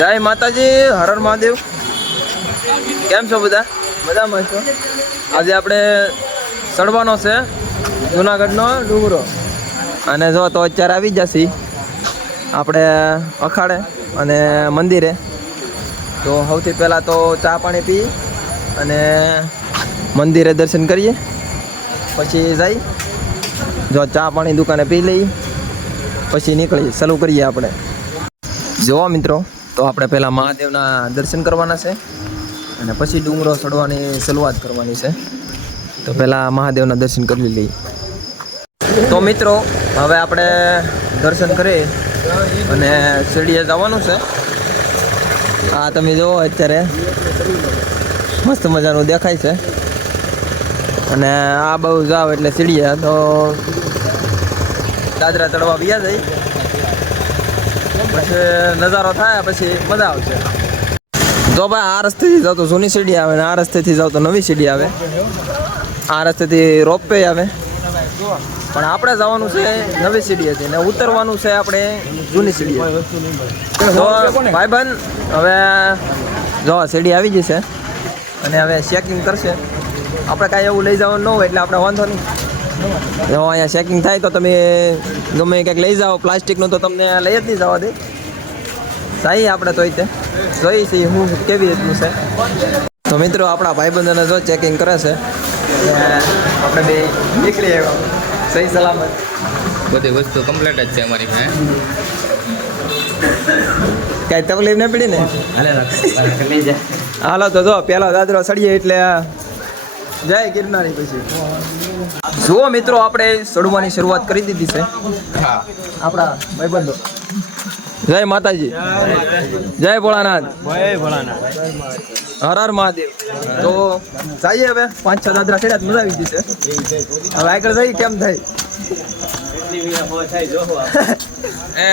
જય માતાજી, હર હર મહાદેવ. કેમ છો બધા? મજામાં છો? આજે આપણે ચડવાનો છે જુનાગઢનો ડુંગરો, અને જો તો અત્યારે આવી જશે આપણે અખાડે અને મંદિરે. તો સૌથી પહેલાં તો ચા પાણી પી અને મંદિરે દર્શન કરીએ, પછી જઈ જો ચા પાણી દુકાને પી લઈએ, પછી નીકળીએ, ચાલુ કરીએ આપણે. જોવા મિત્રો, તો આપણે પહેલાં મહાદેવના દર્શન કરવાના છે અને પછી ડુંગરો ચડવાની શરૂઆત કરવાની છે. તો પહેલાં મહાદેવના દર્શન કરી લઈએ. તો મિત્રો, હવે આપણે દર્શન કરી અને સીડીએ જવાનું છે. આ તમે જુઓ, અત્યારે મસ્ત મજાનું દેખાય છે. અને આ બહુ જાવ એટલે સીડીએ તો દાદરા ચડવા વ્યા જાય, પછી નજારો થાય, પછી મજા આવશે. જો ભાઈ, આ રસ્તેથી જાવ તો જૂની સીડી આવે ને આ રસ્તેથી જાવ તો નવી સીડી આવે. આ રસ્તેથી રોપવે આવે, પણ આપણે જવાનું છે નવી સીડીએથી ને ઉતરવાનું છે આપણે જૂની સીડીએ. તો ભાઈબંધ હવે જો સીડી આવી જશે અને હવે ચેકિંગ કરશે. આપણે કાંઈ એવું લઈ જવાનું ન હોય એટલે આપણે વાંધો નહીં. જો અહીંયા ચેકિંગ થાય તો તમે ગમે કંઈક લઈ જાઓ પ્લાસ્ટિકનું, તો તમને લઈ જ નહીં જવા દે. સાહી આપણે તો તે જોઈ છીએ હું કેવી રીતનું છે. તો મિત્રો, આપણા ભાઈબંધોને જો ચેકિંગ કરે છે, આપણે બે નીકળી આવ્યા સહી સલામત. બધી વસ્તુ કમ્પ્લીટ જ છે અમારી પાસે. કાંઈ તકલીફ નહીં પડી ને? હાલો તો જો પહેલો દાદરો ચડીએ એટલે જય ગિરનારી. પછી જુઓ મિત્રો, આપણે ચડવાની શરૂઆત કરી દીધી છે. આપણા ભાઈબંધો, જય માતાજી, જય ભોળાનાથ, હર હર મહાદેવ. તો જઈએ હવે 5-6 દાદરા ચડ્યા, મજા આવી ગઈ છે. હવે આગળ જઈએ કેમ થાય. એ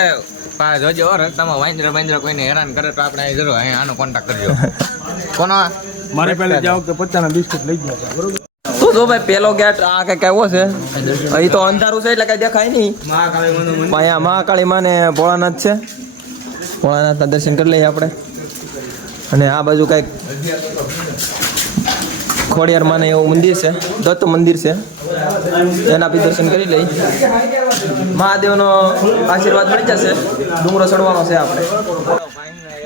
પા જોજો રસ્તામાં વાંદરા કોઈને હેરાન કરે તો આપણે અહીં જરૂર અહીં આનો કોન્ટેક્ટ કરજો. કોનો મારે પહેલા જાવ કે 50 બિસ્કિટ લઈ ગયા, બરોબર? તો જો ભાઈ, પેલો ગેટ આ કઈક આવ્યો છે. અહીં તો અંધારું છે એટલે કઈ દેખાય નહીં. અહીંયા મહાકાળી માં ને ભોળાનાથ છે. ભોળાનાથના દર્શન કરી લઈએ આપણે. અને આ બાજુ કઈક ખોડિયાર માને એવું મંદિર છે, દત્ત મંદિર છે, એના બી દર્શન કરી લઈ. મહાદેવનો આશીર્વાદ મળી જશે. ડુંગરો ચડવાનો છે આપણે.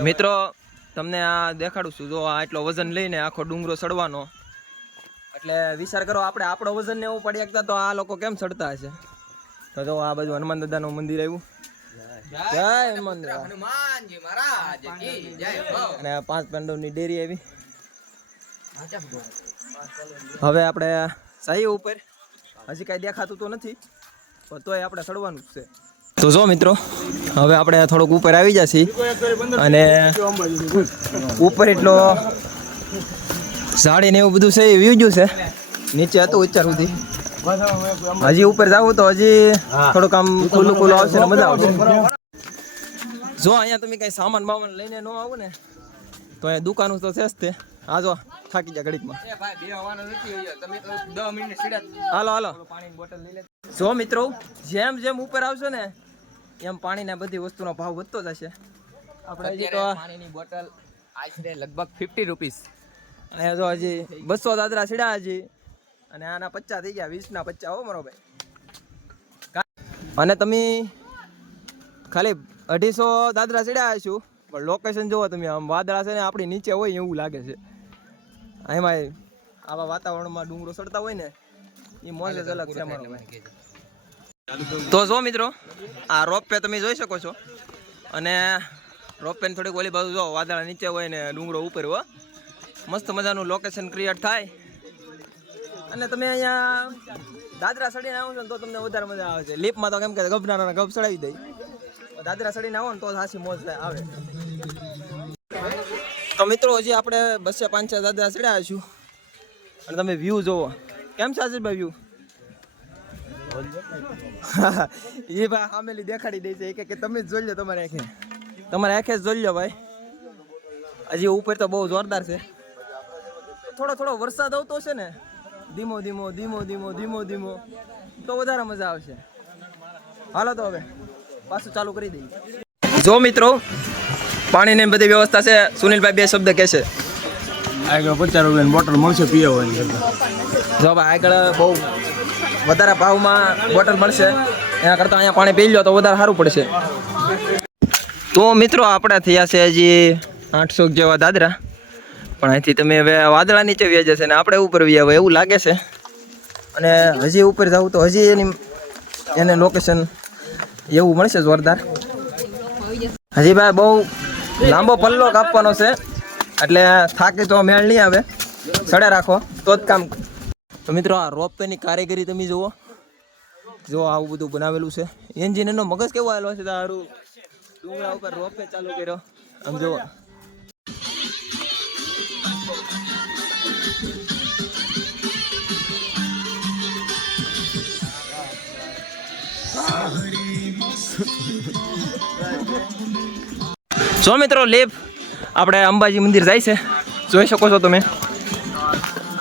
મિત્રો, તમને આ દેખાડું છું. જો આ એટલો વજન લઈને આખો ડુંગરો ચડવાનો, એટલે વિચાર કરો, આપણે આપણો વજન ને એવું પડી શકતા તો આ લોકો કેમ ચડતા હશે. તો જો આ બાજુ હનુમાન દાદાનું મંદિર આવ્યું. જય હનુમાનજી મહારાજ કી જય. અને 5 પાંડવની ડેરી આવી. હવે આપણે જઈએ ઉપર. હજી કાંઈ દેખાતું તો નથી, પણ તોય આપણે ચડવાનું જ છે. તો જો મિત્રો, હવે આપણે થોડુંક ઉપર આવી જશે અને ઉપર એટલો ઝાડી ને એવું બધું છે એ વ્યૂ ગયું છે. નીચે હતું અત્યાર સુધી. હજી ઉપર જાવું તો હજી થોડુંક આમ ખુલ્લું ખુલ્લું આવશે ને મજા આવશે. જો અહીંયા તમે કઈ સામાન બામાન લઈને ન આવો ને તો અહીંયા દુકાનો તો છે જ તે. હા જો થાકી જાય ઘડીકમાં. હાલો હાલો. જો મિત્રો, જેમ જેમ ઉપર આવશો ને એમ પાણીના બધી વસ્તુનો ભાવ વધતો જશે. આપણે હજી તો પાણીની બોટલ આશરે લગભગ 50 રૂપીસ. અને જો હજી 200 દાદરા સીડા હજી, અને આના 50 થઈ ગયા. 20ના 50 હો મારો ભાઈ. અને તમે ખાલી 250 દાદરા સીડા હશું, પણ લોકેશન જોવો તમે. આમ વાદળા છે ને આપણી નીચે હોય એવું લાગે છે. એમાં આવા વાતાવરણમાં ડુંગરો ચડતા હોય ને એ મોજ જ અલગ છે મારો ભાઈ. તો જો મિત્રો, આ રોપવે તમે જોઈ શકો છો. અને રોપવે ને થોડીક ઓલી બાજુ જો વાદળા નીચે હોય ને ડુંગરો ઉપર હો. મસ્ત મજાનું લોકેશન ક્રિએટ થાય. અને તમે અહીંયા દાદરા ચડીને આવો છો ને તો તમને વધારે મજા આવે છે. લીપમાં તો કેમ કે ગભનારાના ગભ ચડાવી દઈ. દાદરા ચડીને આવો ને તો સાચી મોજ આવે. તો મિત્રો, હજી આપણે 200-500 દાદરા ચડ્યા છું. અને તમે વ્યૂ જોવો કેમ છે આજીભાઈ વ્યૂ. એ ભાઈ આમેલી દેખાડી દે છે કે તમે જ જોઈ લો. તમારે આંખે જ જોઈ લો ભાઈ. હજી ઉપર તો બહુ જોરદાર છે. થોડો થોડો વરસાદ આવતો છે ને, ધીમો ધીમો ધીમો ધીમો ધીમો ધીમો, તો વધારે મજા આવશે. હાલો તો હવે પાછું ચાલુ કરી દઈએ. જો મિત્રો, પાણીની બધી વ્યવસ્થા છે. સુનિલભાઈ બે શબ્દ કહેશે. આગળ 50 રૂપિયાની બોટલ મળશે પીવાની. જો ભાઈ આગળ બહુ વધારે ભાવમાં બોટલ મળશે, એના કરતાં અહીંયા પાણી પી લો તો વધારે સારું પડશે. તો મિત્રો આપણે થયા છે હજી 800 જેવા દાદરા, પણ અહીંથી તમે હવે વાદળા નીચે વ્યા જશે ને આપણે ઉપર વ્યા હોય એવું લાગે છે. અને હજી ઉપર જાવ તો હજી એને લોકેશન એવું મળશે જોરદાર. હજી ભાઈ બહુ લાંબો પલ્લો કાપવાનો છે, એટલે થાકી તો મેળ નહીં આવે. સડે રાખો તો જ કામ. તો મિત્રો આ રોપવેની કારીગરી તમે જુઓ, જો આવું બધું બનાવેલું છે. એન્જિન એનો મગજ કેવો આવેલો છે તારું, ડુંગરા ઉપર રોપવે ચાલુ કર્યો. આમ જુઓ જો મિત્રો લીફ આપણે અંબાજી મંદિર જાય છે, જોઈ શકો છો તમે.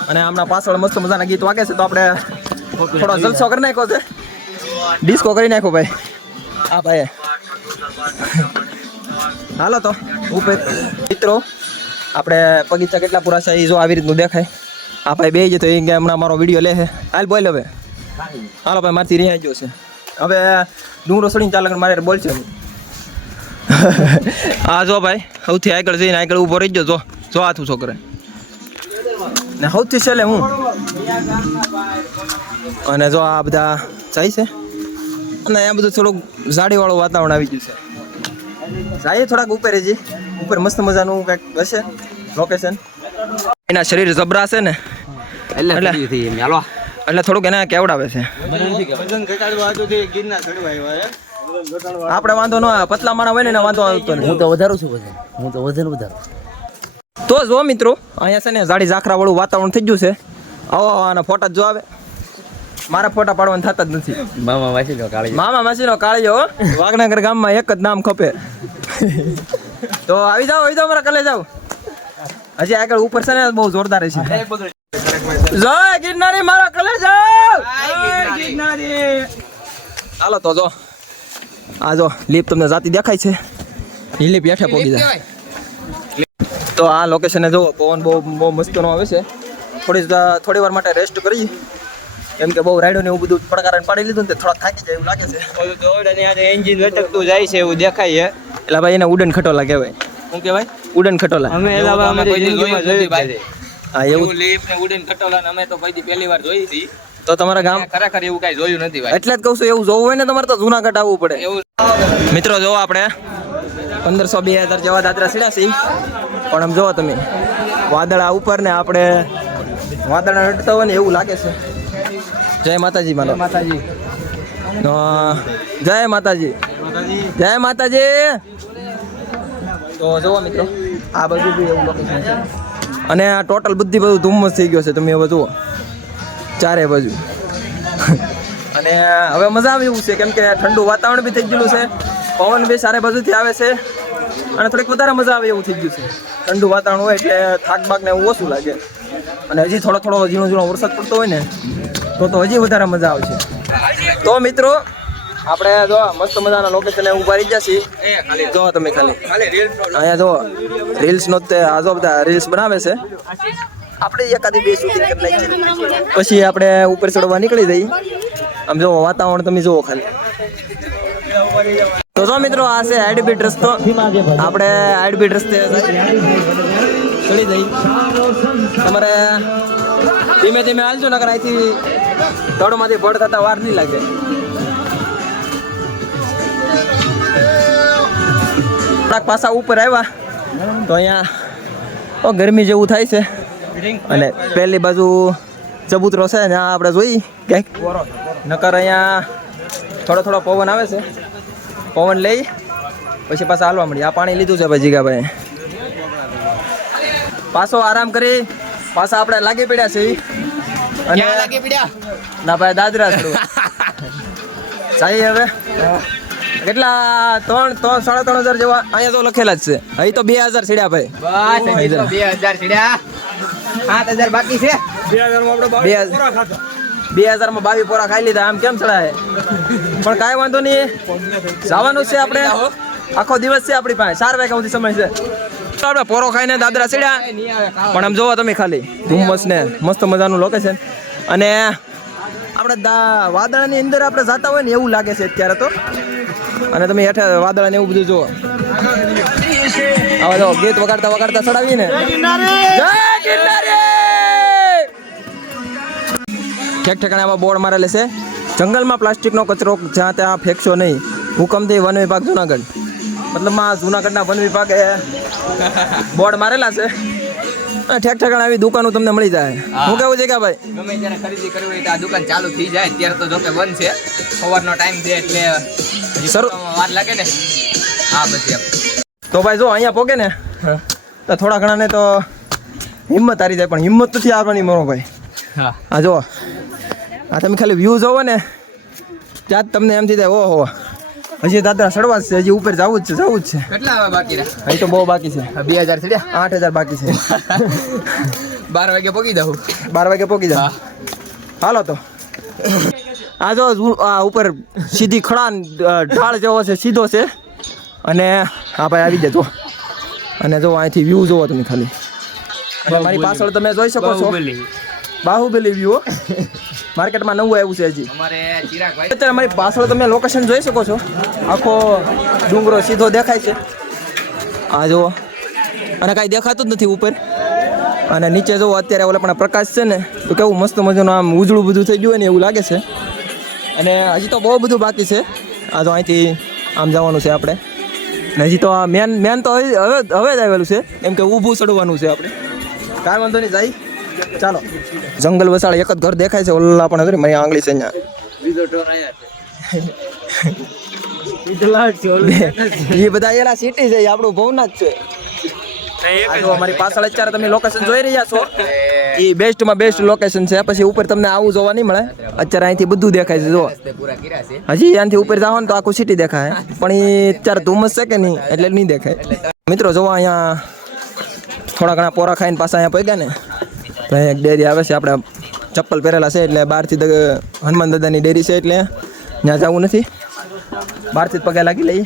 અને હમણાં પાછળ મસ્ત મજાના ગીત વાગે છે, તો આપણે થોડો જલસો કરી નાખ્યો છે, ડિસ્કો કરી નાખ્યો ભાઈ. હા ભાઈ હાલો તો ઉપર મિત્રો આપણે બગીચા કેટલા પૂરા છે એ જો આવી રીતનું દેખાય. આ ભાઈ બે જતો એ કે હમણાં મારો વિડીયો લે છે. હાલ બોલ હવે. હાલો ભાઈ મારથી રહ્યા ગયો છે. હવે ડુંગરો સડીને ચાલક મારે બોલશે. હા જો ભાઈ સૌથી આગળ જઈને આગળ ઊભો રહી ગયો. જો હાથું છોકરે ને સૌથી છેલ્લે હું. અને જો આ બધા જાય છે, અને આ બધું થોડુંક ઝાડીવાળું વાતાવરણ આવી ગયું છે. જાય થોડાક ઉપર હજી ઉપર મસ્ત મજાનું કંઈક હશે લોકેશન. એના શરીર જબરા છે ને એટલે થોડુંક એને કેવડાવે છે. આપણે વાંધો ન આવે, પતલા માણા હોય ને વાંધો આવતો નહીં. હું તો વધારું છું વજન, હું તો વજન વધારું. તો જો મિત્રો અહીંયા છે ને ઝાડી ઝાખરા વાળું વાતાવરણ થઈ ગયું છે. આવા ફોટા જો આવે, મારા ફોટા પાડવાના થતા જ નથી. મામા માસીનો કાળી, મામા માસીનો કાળિયો. વાગનગર ગામમાં એક જ નામ ખપે. તો આવી જાઓ મારા કલે જાઓ. હજી આગળ ઉપર છે ને બહુ જોરદાર છે. જય ગિરનારી મારા કલે જાઓ. હાલો તો જો આ જો લીપ તમને જાતી દેખાય છે. એ લીપ હેઠે પોગી જાય. તો આ લોકેશને જો પવન બહુ મસ્તનો આવે છે. થોડી વાર માટે રેસ્ટ કરી, કેમ કે બહુ રાઈડો ને એવું બધું પડકારણ પાડી લીધું ને થોડા થાકી જાય એવું લાગે છે. એન્જિન લટકતું જાય છે એવું દેખાય છે. એટલે ભાઈ એને ઉડન ખટોલા કહેવાય. શું કહેવાય? ઉડન ખટોલા. હા એવું લીફ ને ઉડન ખટોલા અમે તો પહેલી વાર જોઈ હતી. તો તમારા ગામ ખરેખર એવું કઈ જોયું નથી ભાઈ. એટલે જ કહું છું, એવું જોવું હોય ને તમારે તો જુનાગઢ આવવું પડે. મિત્રો જો આપણે 1500-2000 જેવા દાદરા સીડ્યા છે, પણ આમ જોવો તમે વાદળા ઉપર ને આપણે વાદળા નડતા હોય ને એવું લાગે છે. જય માતાજી માનો માતાજી. જય માતાજી, જય માતાજી. તો જોવો મિત્રો આ બધું બી એવું લોકેશન છે. અને આ ટોટલ બધું ધુમ્મસ થઈ ગયો છે. તમે હવે જુઓ ચારે બાજુ. અને હવે મજા આવે એવું છે, કેમ કે ઠંડુ વાતાવરણ બી થઈ ગયેલું છે, પવન બી ચારે બાજુથી આવે છે, અને થોડીક વધારે મજા આવે એવું થઈ ગયું છે. ઠંડુ વાતાવરણ હોય એટલે થાક બાક ને એવું ઓછું લાગે. અને હજી થોડો ઝીણો વરસાદ પડતો હોય ને તો હજી વધારે મજા આવશે. તો મિત્રો આપણે જો મસ્ત મજાના લોકેશન ઉભા રહી ગયા છીએ. જો તમે ખાલી અહીંયા જો રીલ્સ નો આ જો બધા રીલ્સ બનાવે છે. આપણે એકાદી બે શૂટિંગ કરી નાખીએ, પછી આપણે ઉપર ચડવા નીકળી જઈએ. આમ જો વાતાવરણ તમે જુઓ ખાલી. તો જો મિત્રો આ છે હાઈડબીટ રસ્તો. આપણે હાઈડબીટ રસ્તે ચડી જઈ. તમારે ધીમે ધીમે હાલજો, નકર અહીંથી તળમાંથી ભડ થતા વાર નહીં લાગે. પાછા ઉપર આવ્યા તો અહીંયા ગરમી જેવું થાય છે. અને પહેલી બાજુ ચબૂતરો છે ને આપણે જોઈ ક્યાંક, નકર અહીંયા થોડો પવન આવે છે. પવન લઈ પછી પાછા હાલવા મળી. આ પાણી લીધું છે ભાઈ જીગાભાઈ. પાછો આરામ કરી પાછા આપણે લાગી પડ્યા છે. અને ના ભાઈ દાદરા ચડવું સાહી. હવે કેટલા 3,000-3,500 જેવા અહીંયા તો લખેલા જ છે. અહીં તો 2,000 સીડ્યા ભાઈ. 2000 સીડ્યા, 7,000 બાકી છે. 2000 માં 22 પોરા ખાઈ લીધા. આમ કેમ ચડાય? પણ કાંઈ વાંધો નહીં, જવાનું છે આપણે. આખો દિવસ છે આપણી પાસે 4 વાગ્યા સુધી સમય છે તો આપણે પોરો ખાઈને દાદરા ચડ્યા પણ આમ જોવો તમે ખાલી ધુમ્મસ ને મસ્ત મજાનું લોકેશન અને આપણે વાદળાની અંદર આપણે જાતા હોય ને એવું લાગે છે અત્યારે તો અને તમે હેઠે વાદળા ને એવું બધું જુઓ આવા જો ગીત વગાડતા વગાડતા ચડાવીએ ને જય ગિરનારી ઠેક ઠેકાણે આમાં બોર્ડ મારેલે છે જંગલમાં પ્લાસ્ટિકનો કચરો જ્યાં ત્યાં ફેંકશો નહીં હુકમથી વન વિભાગ જુનાગઢ મતલબમાં જુનાગઢના વન વિભાગે બોર્ડ મારેલા છે ઠેક ઠેકાણે આવી દુકાનો તમને મળી જાય હું કેવું છે કે ભાઈ ગમે ત્યારે ખરીદી કરવી હોય તો આ દુકાન ચાલુ થઈ જાય અત્યારે તો જોકે બંધ છે સવારનો ટાઈમ છે એટલે વાર લાગે ને હા પછી તો ભાઈ જો અહીંયા પોકે ને તો થોડા ઘણાને તો હિંમત હારી જાય પણ હિંમત નથી આવવાની મારો ભાઈ હા જો આ તમે ખાલી વ્યૂ જોવો ને ત્યાં જ તમને એમ થઈ જાય ઓહો હજી દાદરા સડવા જ છે હજી ઉપર જવું જ છે કેટલા હવે બાકી રહ્યા અહીં તો બહુ બાકી છે 2000 થયા 8000 બાકી છે 12 વાગે પહોંચી દઉં 12 વાગે પોકી જાય હાલો તો આ જો આ ઉપર સીધી ખડા ઢાળ જેવો છે સીધો છે અને હા ભાઈ આવી જતો અને જો અહીંથી વ્યૂ જોવો તમે ખાલી અને મારી પાછળ તમે જોઈ શકો છો બાહુબલી વ્યૂ માર્કેટમાં નવું આવ્યું છે હજી અમારે ચિરાગભાઈ અત્યારે મારી પાછળ તમે લોકેશન જોઈ શકો છો આખો ડુંગરો સીધો દેખાય છે આ જુઓ અને કાંઈ દેખાતું જ નથી ઉપર અને નીચે જુઓ અત્યારે ઓલા પણ પ્રકાશ છે ને તો કેવું મસ્ત મજાનું આમ ઉજળું બધું થઈ ગયું હોય ને એવું લાગે છે અને હજી તો બહુ બધું બાકી છે આ તો અહીંથી આમ જવાનું છે આપણે અને હજી તો આ મેન તો હવે જ આવેલું છે એમ કે ઊભું ચડવાનું છે આપણે કાંઈ વાંધો નહીં જાય ચાલો જંગલ વસાળ એક જ ઘર દેખાય છે ઓલા પણ હતી મારી આંગળી છે અહીંયા એ બધા એલા સિટી છે આપણું ભવનાથ છે અમારી પાછળ અત્યારે તમે લોકેશન જોઈ રહ્યા છો એ બેસ્ટમાં બેસ્ટ લોકેશન છે પછી ઉપર તમને આવું જોવા નહીં મળે અત્યારે અહીંથી બધું દેખાય છે જો હજી અહીંથી ઉપર જાઓ ને તો આખું સિટી દેખાય પણ એ અત્યારે ધુમ્મસ છે કે નહીં એટલે નહીં દેખાય મિત્રો જોવા અહીંયા થોડા ઘણા પોરા ખાઈને પાછા અહીંયા પગ્યા ને તો એક ડેરી આવે છે આપણે ચપ્પલ પહેરેલા છે એટલે બહારથી હનુમાન દાદાની ડેરી છે એટલે ત્યાં જવું નથી બહારથી જ પગે લાગી લઈએ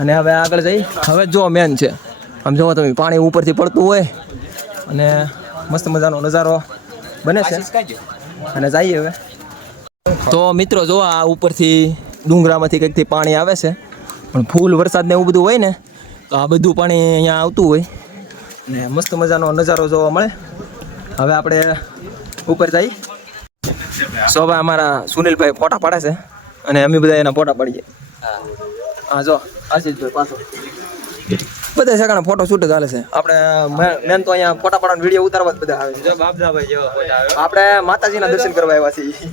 અને હવે આગળ જઈ હવે જો મેન છે આમ જોવો તમે પાણી ઉપરથી પડતું હોય અને મસ્ત મજાનો નજારો બને છે અને જઈએ હવે તો મિત્રો જો આ ઉપરથી ડુંગરામાંથી કંઈકથી પાણી આવે છે પણ ફૂલ વરસાદ ને એવું બધું હોય ને તો આ બધું પાણી અહીંયા આવતું હોય ને મસ્ત મજાનો નજારો જોવા મળે હવે આપણે ઉપર જઈ સો ભાઈ અમારા સુનિલભાઈ ફોટા પાડે છે અને અમે બધા એના ફોટા પાડીએ હા જો આશીષભાઈ પાછો બધા સેકાના ફોટો શૂટ ચાલે છે આપણે મેન તો અહીંયા ફોટા પાડવાનો વિડીયો ઉતારવા જ બધા આવે છે આપણે માતાજીના દર્શન કરવા આવ્યા છીએ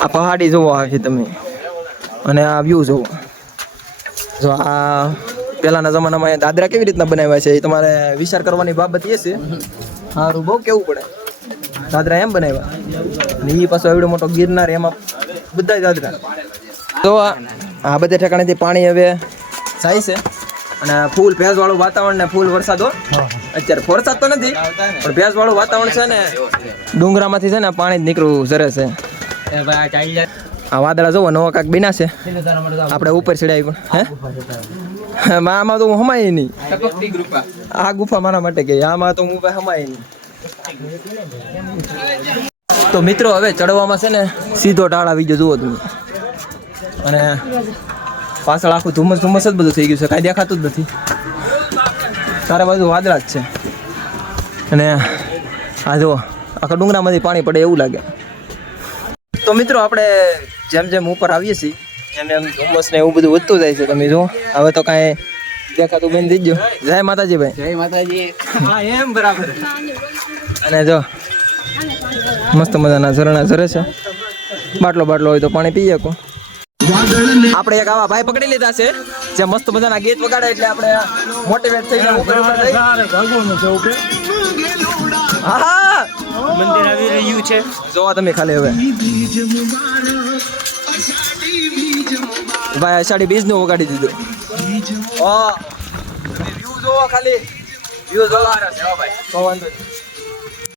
આ પહાડી જોવો આખી તમે અને આ વ્યૂ જોવો જો આ પહેલાના જમાનામાં દાદરા કેવી રીતના બનાવ્યા છે એ તમારે વિચાર કરવાની બાબત એ છે સારું બહુ કેવું પડે દાદરા એમ બનાવ્યા અને એ પાછો એવડો મોટો ગિરનાર એમાં બધા દાદરા તો આ બધા ઠેકાણેથી પાણી હવે જાય છે અને ફૂલ ભેજવાળું વાતાવરણ ને ફૂલ વરસાદો અત્યારે વરસાદ તો નથી પણ ભેજવાળું વાતાવરણ છે ને ડુંગરામાંથી છે ને પાણી જ નીકળવું જરે છે આ વાદળા જોવો નવા કાંક બન્યા છે આપણે ઉપર ચડાવી પણ હે આમાં તો હું હમાય નહીં આ ગુફા મારા માટે કે આમાં તો હું હમાય નહીં તો મિત્રો હવે ચડવામાં છે ને સીધો ઢાળ આવી ગયો જુઓ તમે અને પાછળ આખું ધુમ્મસ જ બધું થઈ ગયું છે કાંઈ દેખાતું જ નથી ચારે બાજુ વાદળા જ છે અને આ જુઓ આખા ડુંગરામાંથી પાણી પડે એવું લાગે તો મિત્રો આપણે જેમ જેમ ઉપર આવીએ છીએ એમ એમ ધુમ્મસ ને એવું બધું વધતું જાય છે તમે જુઓ હવે તો કાંઈ દેખાતું બંધ થઈ ગયું જય માતાજી ભાઈ જય માતાજી હા એમ બરાબર અને જો મસ્ત મજાના ઝરણા ઝરે છે બાટલો હોય તો પાણી પી શકો આપણે એક આવા ભાઈ પકડી લીધા છે જે મસ્ત મજાના ગીત વગાડે એટલે આપણે મોટિવેટ થઈને ઉપર જઈ હા મંદિર આવી રહ્યું છે જોવા તમે ખાલી હવે ભાઈ અષાઢી બીજ નું વગાડી દીધું વ્યૂ જોવો ખાલી વ્યૂ જોવા તો વાંધો નહીં